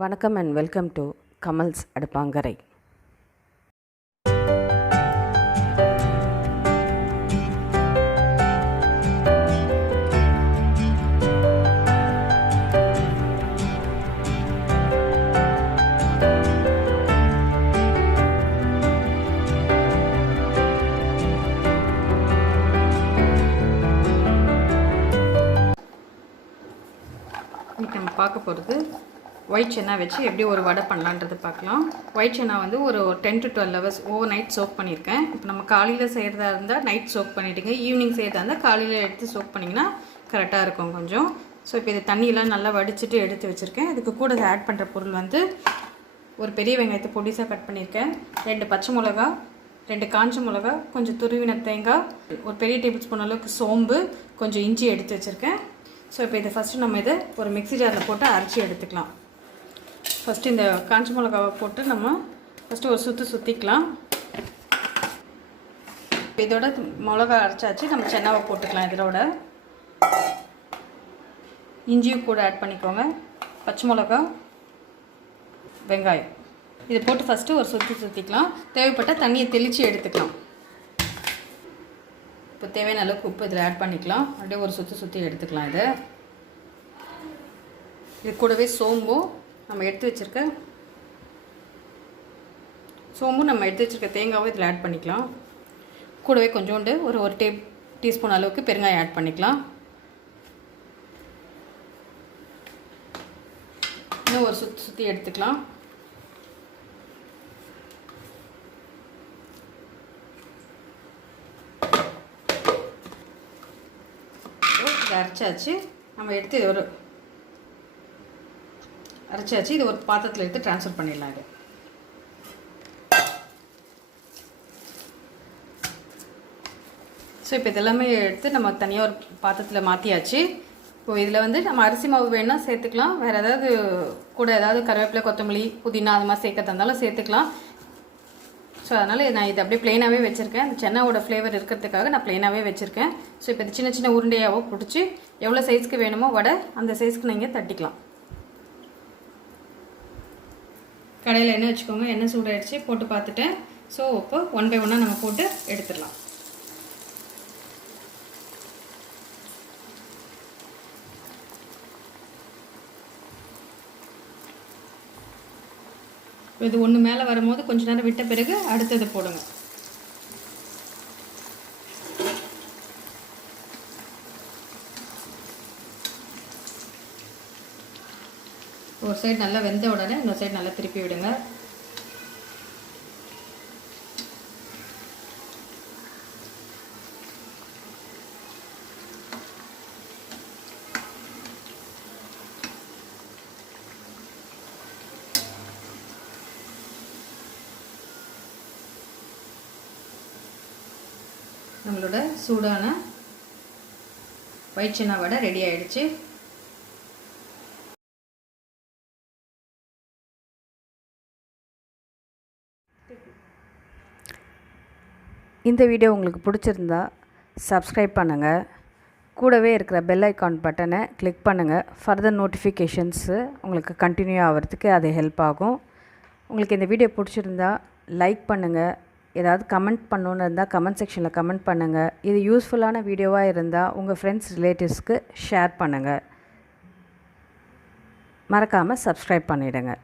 வணக்கம் and welcome to Kamalsadupankarai. இன்றைக்கி நம்ம பார்க்க போகிறது ஒயிட் சென்னா வச்சு எப்படி ஒரு வடை பண்ணலான்றது பார்க்கலாம். ஒயிட் சென்னா வந்து ஒரு 10 to 12 hours over night soak பண்ணியிருக்கேன். இப்போ நம்ம காலையில் செய்கிறதா இருந்தால் நைட் சோக் பண்ணிவிட்டுங்க, ஈவினிங் செய்கிறதா இருந்தால் காலையில் எடுத்து சோக் பண்ணிங்கன்னா கரெக்டாக இருக்கும் கொஞ்சம். ஸோ இப்போ இது தண்ணியெலாம் நல்லா வடிச்சிட்டு எடுத்து வச்சுருக்கேன். இதுக்கு கூட ஆட் பண்ணுற பொருள் வந்து ஒரு பெரிய வெங்காயத்தை பொடிசாக கட் பண்ணியிருக்கேன், 2 பச்சை மிளகா, 2 காஞ்ச மிளகா, கொஞ்சம் துருவின தேங்காய், ஒரு பெரிய டேபிள் ஸ்பூன் அளவுக்கு சோம்பு, கொஞ்சம் இஞ்சி எடுத்து வச்சுருக்கேன். ஸோ இப்போ இதை ஃபஸ்ட்டு நம்ம இதை ஒரு மிக்ஸி ஜாரில் போட்டு அரைச்சி எடுத்துக்கலாம். ஃபஸ்ட்டு இந்த காஞ்ச மிளகாவை போட்டு நம்ம ஃபஸ்ட்டு ஒரு சுற்றிக்கலாம். இதோட மிளகா அரைச்சாச்சு, நம்ம சென்னாவை போட்டுக்கலாம். இதோட இஞ்சியும் கூட ஆட் பண்ணிக்கோங்க, பச்சை மிளகா, வெங்காயம் இதை போட்டு ஃபஸ்ட்டு ஒரு சுற்றிக்கலாம். தேவைப்பட்டால் தண்ணியை தெளித்து எடுத்துக்கலாம். இப்போ தேவையான அளவுக்கு உப்பு இதில் ஆட் பண்ணிக்கலாம். அப்படியே ஒரு சுற்றி எடுத்துக்கலாம். இது கூடவே சோம்பும் நம்ம எடுத்து வச்சுருக்க தேங்காவும் இதில் ஆட் பண்ணிக்கலாம். கூடவே கொஞ்சோண்டு ஒரு டீஸ்பூன் அளவுக்கு பெருங்காயம் ஆட் பண்ணிக்கலாம். இன்னும் ஒரு சுற்றி எடுத்துக்கலாம். அரைச்சாச்சு, நம்ம எடுத்து இது ஒரு பாத்திரத்தில் எடுத்து ட்ரான்ஸ்ஃபர் பண்ணிடலாம். இது ஸோ இப்போ இதெல்லாமே எடுத்து நம்ம தனியாக ஒரு பாத்திரத்தில் மாற்றியாச்சு. இப்போ இதில் வந்து நம்ம அரிசி மாவு வேணால் சேர்த்துக்கலாம், வேறு ஏதாவது கூட ஏதாவது கருவேப்பிலை, கொத்தமல்லி, புதினா அது மாதிரி சேர்க்கறதா இருந்தாலும் சேர்த்துக்கலாம். ஸோ அதனால் நான் இதை அப்படியே ப்ளெயினாகவே வச்சுருக்கேன். அந்த சென்னாவோட ஃப்ளேவர் இருக்கிறதுக்காக நான் ப்ளெயினாகவே வச்சுருக்கேன். ஸோ இப்போ இது சின்ன சின்ன உருண்டையாவோ பிடிச்சி எவ்வளோ சைஸ்க்கு வேணுமோ வடை அந்த சைஸ்க்கு நீங்கள் தட்டிக்கலாம். கடையில் எண்ணெய் வச்சுக்கோங்க, எண்ணெய் சூடாகிடுச்சு, போட்டு பார்த்துட்டேன். ஸோ இப்போ 1 by 1 நம்ம போட்டு எடுத்துடலாம். இது ஒன்று மேலே வரும்போது கொஞ்ச நேரம் விட்ட பிறகு அடுத்தது போடுங்க. ஒரு சைடு நல்லா வெந்த உடனே இன்னொரு சைடு நல்லா திருப்பி விடுங்க. நம்மளோட சூடான ஒயிட் சென்னா வடை ரெடி ஆயிடுச்சு. இந்த வீடியோ உங்களுக்கு பிடிச்சிருந்தா சப்ஸ்கிரைப் பண்ணுங்கள், கூடவே இருக்கிற பெல் ஐக்கான் பட்டனை கிளிக் பண்ணுங்கள். ஃபர்தர் நோட்டிஃபிகேஷன்ஸு உங்களுக்கு கண்டினியூ ஆகிறதுக்கு அது ஹெல்ப் ஆகும். உங்களுக்கு இந்த வீடியோ பிடிச்சிருந்தா லைக் பண்ணுங்கள், ஏதாவது கமெண்ட் பண்ணணுன்னு இருந்தால் கமெண்ட் செக்ஷனில் கமெண்ட் பண்ணுங்கள். இது யூஸ்ஃபுல்லான வீடியோவாக இருந்தால் உங்கள் ஃப்ரெண்ட்ஸ் ரிலேட்டிவ்ஸ்க்கு ஷேர் பண்ணுங்கள். மறக்காமல் சப்ஸ்கிரைப் பண்ணிவிடுங்க.